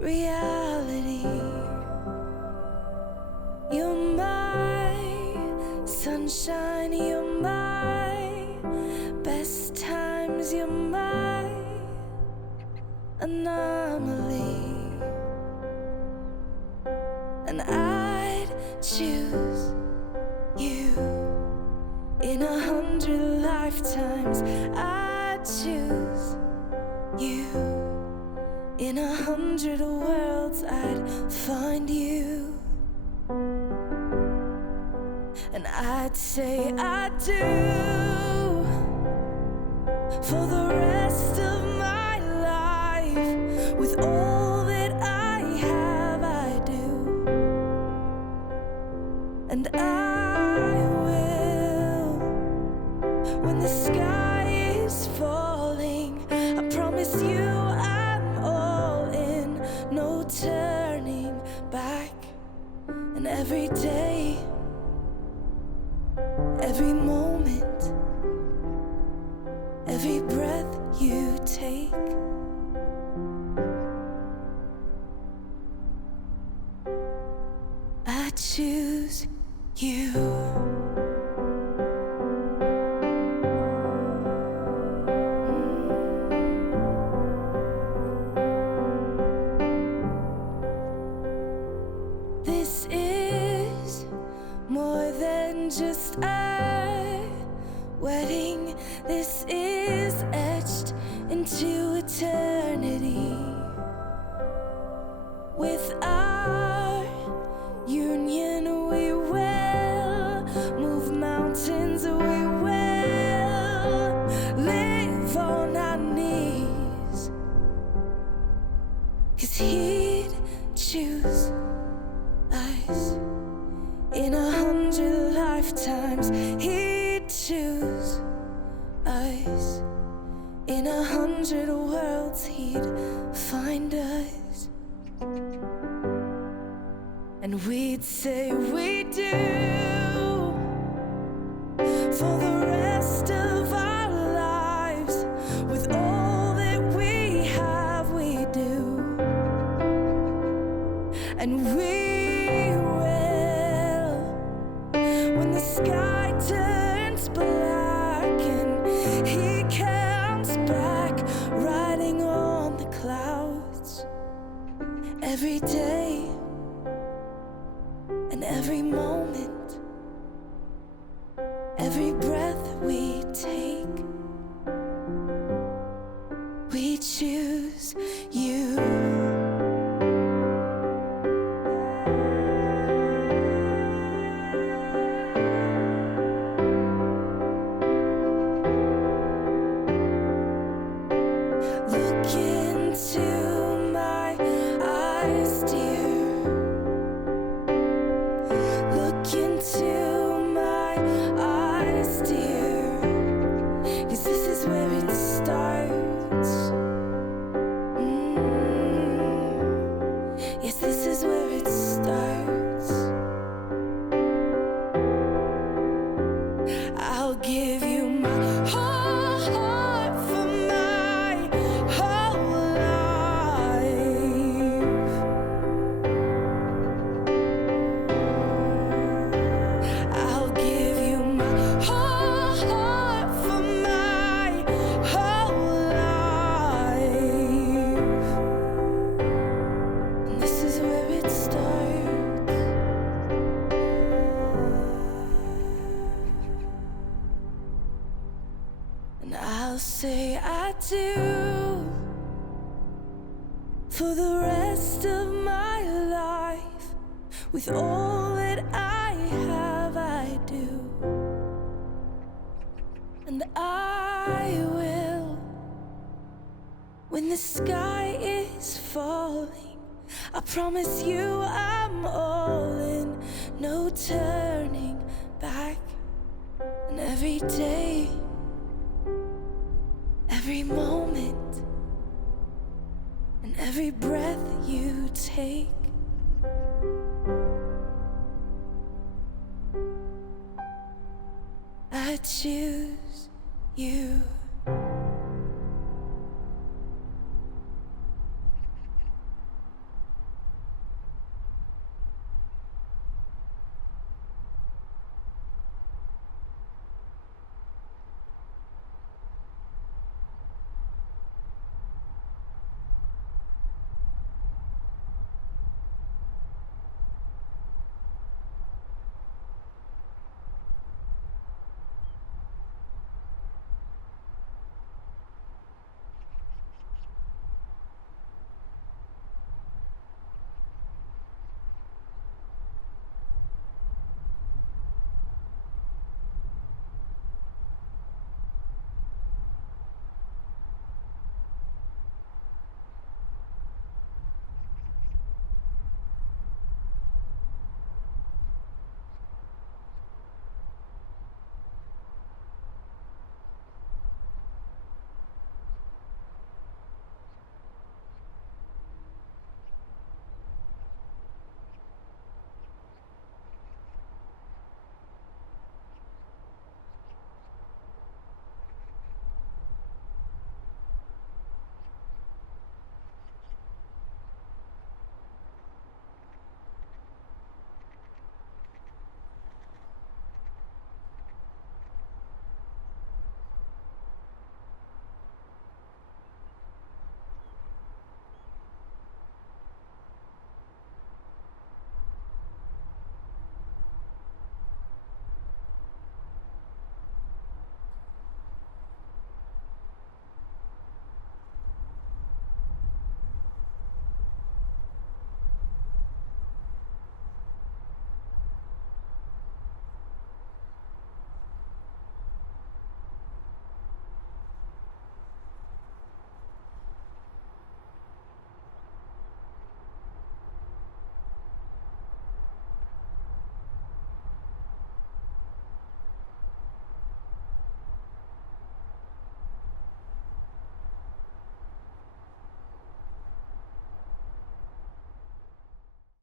reality. You're my sunshine, you're my best times, you're my anomaly. And I'd choose you in 100 lifetimes. I'd choose you in 100 worlds. I'd find you, and I'd say I do for the rest of my life. With all that I have, I do. And I will, when the sky is falling, I promise you I'm all in, no turning back. And every day, every moment, every breath you take, I choose you. This is more than just a wedding. This is etched into eternity. With our union, we will move mountains. We will live on our knees. 'Cause he'd choose us in 100 lifetimes. He'd choose us in 100 worlds. He'd find us, and we'd say we do for the rest of our lives. With all that we have, we do. And we will, when the sky turns black and he comes back riding on the clouds. Every day and every moment, every breath we take, we choose you. Look into my eyes, dear. Look into my eyes, dear. 'Cause this is where it starts. Yes, this is where it starts. I'll give you my whole heart for my whole life. I'll give you my whole heart for my whole life. And this is where it starts. And I'll say I do for the rest of my life. With all that I have, I do. And I will, when the sky is falling. I promise you I'm all in, no turning back. And every day, every moment, and every breath you take, I choose you.